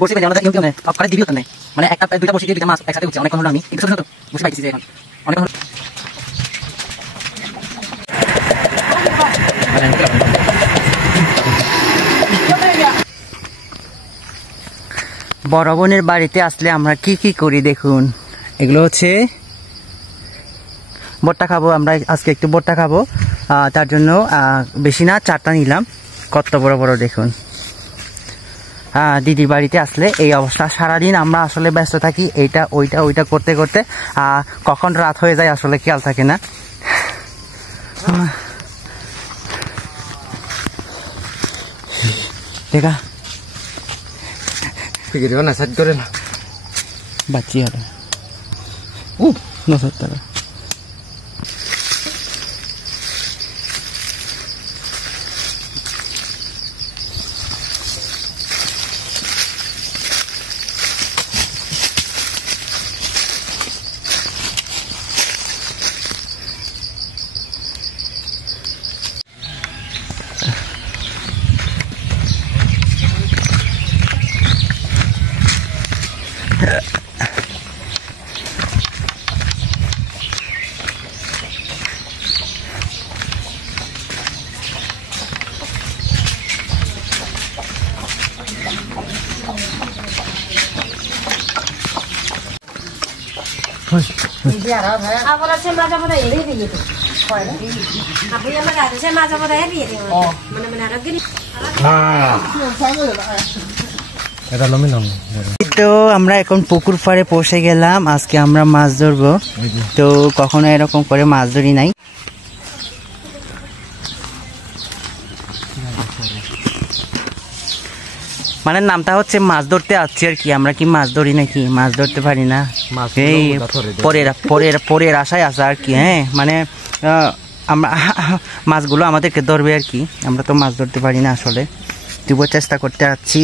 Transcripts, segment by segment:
বসে আমাদের ইউটিউব নে অফারে দিবিও তো নাই মানে একটা দুইটা বসে দিয়ে দুইটা মাছ একসাথে উঠছে অনেক হলো আমি কিন্তু ছোট ছোট বসে পাইছি যে এখন অনেক হলো বড় বোনের বাড়িতে আসলে আমরা কি কি করি দেখুন। এগুলো হচ্ছে ভর্তা খাবো আমরা আজকে, একটু ভর্তা খাবো, তার জন্য বেশি না 4টা নিলাম। কত বড় বড় দেখুন। দিদির বাড়িতে আসলে এই অবস্থা, সারাদিন আমরা আসলে ব্যস্ত থাকি এইটা ওইটা ওইটা করতে করতে, কখন রাত হয়ে যায় আসলে খেয়াল থাকে না। দেখা না সাইড করে না বাচ্চি হবে না সত্তর। তো আমরা এখন পুকুর পাড়ে পৌঁছে গেলাম। আজকে আমরা মাছ ধরবো, তো কখনো এরকম করে মাছ ধরি নাই। মানে নামটা হচ্ছে মাছ ধরতে আসছি আর কি, আমরা কি মাছ ধরি নাকি, মাছ ধরতে পারি না, এই পরের আশায় আসা আর কি। হ্যাঁ মানে আমরা মাছগুলো আমাদেরকে ধরবে আর কি, আমরা তো মাছ ধরতে পারি না আসলে, তবুও চেষ্টা করতে আসছি।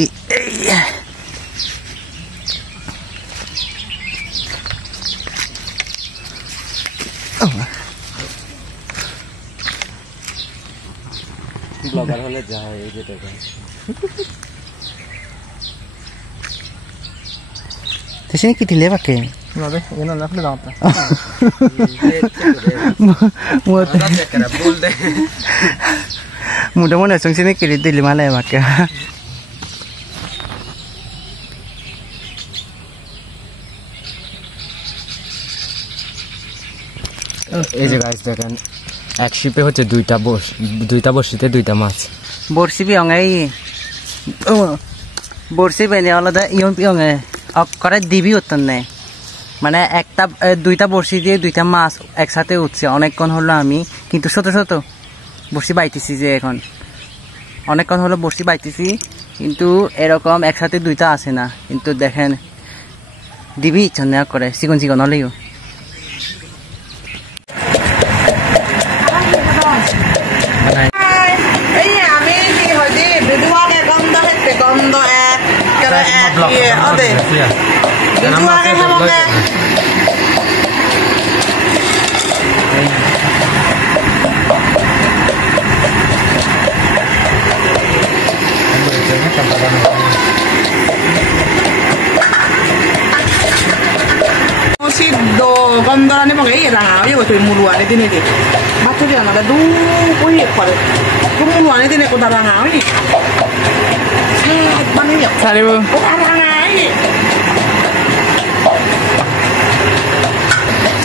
ব্লগার হলে যায় এই যেটা তেসিনি কি দিলে বাকে নবে এনো না ফলে দাও তা মুটা মনে সংসিনি কি দিলে মালে বাকে। এই যে গাইস দেখেন এক শিপে হচ্ছে দুইটা বড়শিতে দুইটা মাছ। বড়শি বিয়ঙাই বড়শি বেনে আলাদা ইয়ন বিয়ঙে করে দিবি উত্তর নেই, মানে দুইটা বড়শি দিয়ে দুইটা মাছ একসাথে উঠছে। অনেকক্ষণ হলো আমি কিন্তু ছোট ছোট বড়শি বাইতেছি, যে এখন অনেকক্ষণ হলো বড়শি বাইতেছি কিন্তু এরকম একসাথে দুইটা আসে না। কিন্তু দেখেন দিবি ইচ্ছা নেওয়া করে চিকন চিকন হলেও। Gondorane mo ngay ranga yo to muluane dine de baturi ana du ko ye pare ko muluane dine ko daranga ni bani ya sare bo ko ranga ni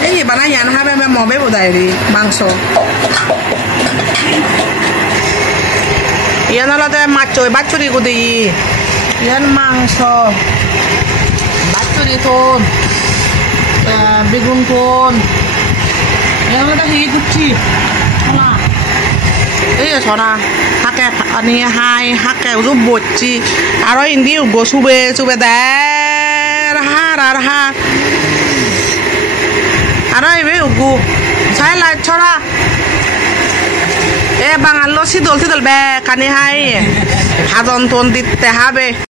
এই বানাই আনা হবে আমি মবে বোধাই রে মাংস ইয়ান আলাদা মাছ ওই বাছুরি গুদি ইয়ান মাংস বাছুরি তো বেগুন কোন এটা কি কুচি না এই সরা হাকে আনি হাই হাকে উজু বচ্চি আর ইন্দি গো সুবে সুবে দার হার আর হা আর এবে উগু ছাই লাই ছড়া এ বাঙাল সিদল বে কানি হাই হাজন তোন দিতে হবে।